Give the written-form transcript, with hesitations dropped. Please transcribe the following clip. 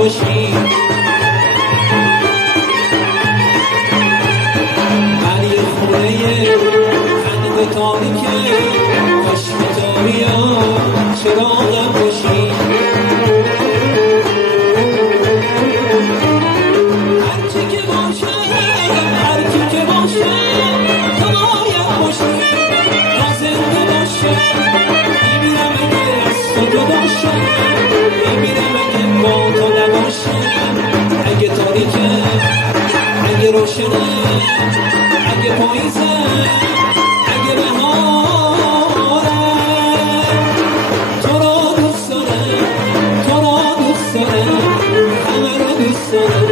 باشی علی خونه خنده تاریکه کاش می‌تاری یا چراغم باشی هرچی که باشه هرچی که باشه تو باید باشی تا زنده باشه میمیرم اگه از تو جدا شه میمیرم اگه با تو نباشه اگه تاریکه اگه روشنه اگه پاییزه اگه بهاره تو رو دوست داره تو رو دوست داره همه رو دوست داره